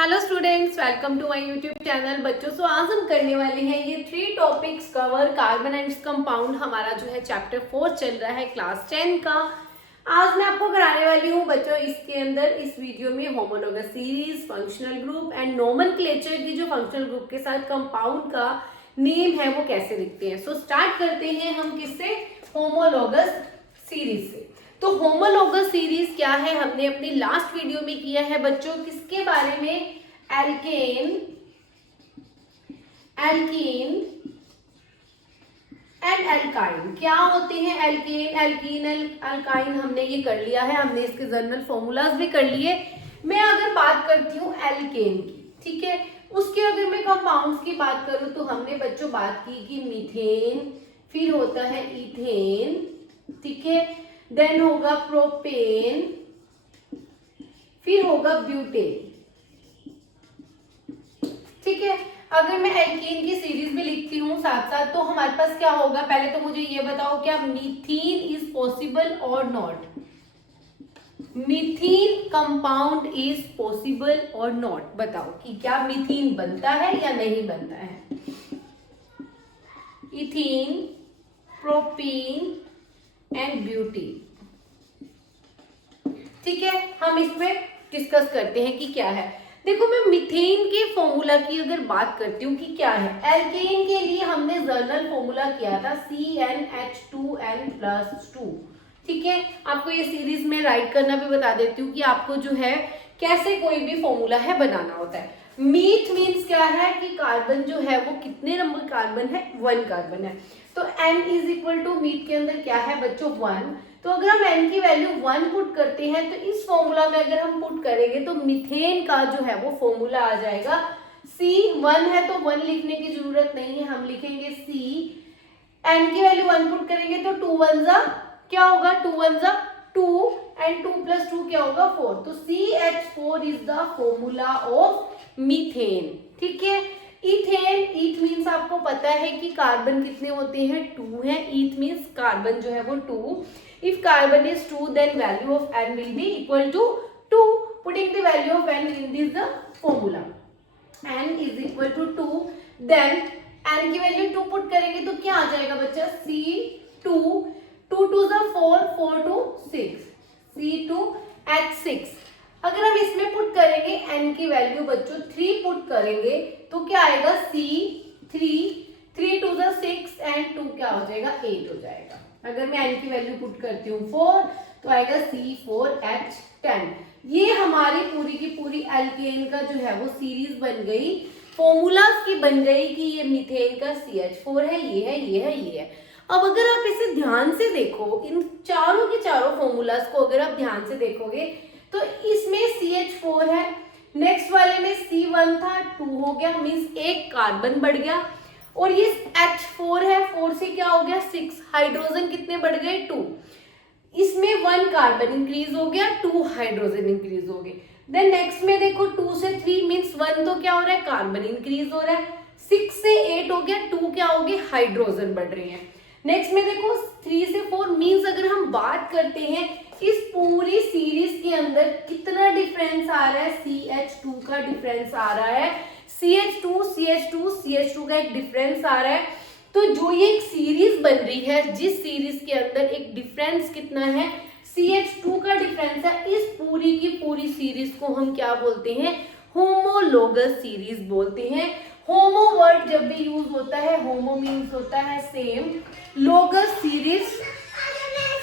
Hello students, welcome to my YouTube channel. बच्चों so आज हम करने वाले हैं ये 3 topics cover. Carbon and compound हमारा जो है चैप्टर 4 चल रहा है क्लास 10 का। आज मैं आपको कराने वाली हूँ बच्चों इसके अंदर इस वीडियो में homologous series, functional group and nomenclature की जो फंक्शनल ग्रुप के साथ कंपाउंड का नेम है वो कैसे लिखते हैं। सो स्टार्ट करते हैं हम किससे, होमोलॉगस सीरीज से। तो होमोलॉगस सीरीज क्या है, हमने अपनी लास्ट वीडियो में किया है बच्चों किसके बारे में, एल्केन एल्कीन एंड एल्काइन। क्या होते हैं एल्केन, एल्कीन, एल्काइन, हमने ये कर लिया है, हमने इसके जनरल फॉर्मूलाज भी कर लिए। मैं अगर बात करती हूँ एल्केन की, ठीक है, उसके अगर मैं कंपाउंड्स की बात करूं तो हमने बच्चों बात की कि मीथेन, फिर होता है इथेन, ठीक है, देन होगा प्रोपेन, फिर होगा ब्यूटेन, ठीक है। अगर मैं एल्केन की सीरीज में लिखती हूँ साथ साथ तो हमारे पास क्या होगा, पहले तो मुझे ये बताओ क्या मीथेन इज पॉसिबल और not, methane compound is possible और नॉट, बताओ कि क्या मीथेन बनता है या नहीं बनता है। इथेन, प्रोपेन एंड ब्यूटेन, ठीक है, हम इसमें डिस्कस करते हैं कि क्या है। देखो मैं मीथेन के फॉर्मूला की अगर बात करती हूँ कि क्या है, एल्केन के लिए हमने जनरल फॉर्मूला किया था CnH2n+2, ठीक है। आपको ये सीरीज में राइट करना भी बता देती हूँ कि आपको जो है कैसे कोई भी फॉर्मूला है बनाना होता है। मीथ मीन्स क्या है कि कार्बन जो है वो कितने नंबर कार्बन है, 1 कार्बन है। तो n is equal to meth के अंदर क्या है बच्चों 1। तो अगर हम n की वैल्यू 1 पुट करते हैं तो इस फॉर्मूला में अगर हम पुट करेंगे तो मीथेन का जो है वो फॉर्मूला आ जाएगा C1 है तो 1 लिखने की जरूरत नहीं है, हम लिखेंगे C, n की वैल्यू 1 पुट करेंगे तो 2 1 जा क्या होगा, 2 1 जा 2 एंड 2 + 2 क्या होगा 4। तो CH4 is the formula of methane, ठीक है। इथेन, ईथ मीन्स आपको पता है कि कार्बन कितने होते हैं, 2 है, ईथ मीन्स कार्बन जो है वो 2। If carbon is 2 then value of n will be equal to 2, putting the value of n in this the formula, n is equal to 2, then n की वैल्यू 2 पुट करेंगे तो क्या आ जाएगा बच्चा C2, 2 2 4, 4 2 6, C2H6। अगर हम इसमें पुट करेंगे n की वैल्यू बच्चों 3 पुट करेंगे तो क्या आएगा C3, 3 2 6 एंड 2 क्या हो जाएगा 8 हो जाएगा। अगर मैं n की वैल्यू पुट करती हूँ 4 तो आएगा C4H10। ये हमारी पूरी की पूरी एल्केन का जो है वो सीरीज बन गई, फॉर्मूलाज की बन गई कि ये मीथेन का CH4 है, ये है, ये है, ये है। अब अगर आप इसे ध्यान से देखो, इन चारों के चारों फॉर्मूलाज को अगर आप ध्यान से देखोगे तो इसमें CH4 है, नेक्स्ट वाले में C1 था 2 हो गया, मीन्स एक कार्बन बढ़ गया, और ये H4 है, 4 से क्या हो गया 6, हाइड्रोजन कितने बढ़ गए 2, इसमें 1 कार्बन इंक्रीज हो गया, 2 हाइड्रोजन इंक्रीज हो गए। देन नेक्स्ट में देखो 2 से 3 मीन्स 1 तो क्या हो रहा है कार्बन इंक्रीज हो रहा है, 6 से 8 हो गया, 2 क्या हो गए हाइड्रोजन बढ़ रहे हैं। नेक्स्ट में देखो 3 से 4 मीन्स अगर हम बात करते हैं इस पूरी सीरीज के अंदर कितना डिफरेंस आ रहा है, CH2 का डिफरेंस आ रहा है, CH2 CH2 CH2 का एक डिफरेंस आ रहा है। तो जो ये एक सीरीज बन रही है, जिस सीरीज के अंदर एक डिफरेंस कितना है CH2 का डिफरेंस है, इस पूरी की पूरी सीरीज को हम क्या बोलते हैं, होमोलॉगस सीरीज बोलते हैं। होमो वर्ड जब भी यूज होता है, होमो मीन्स होता है सेम, लोगस सीरीज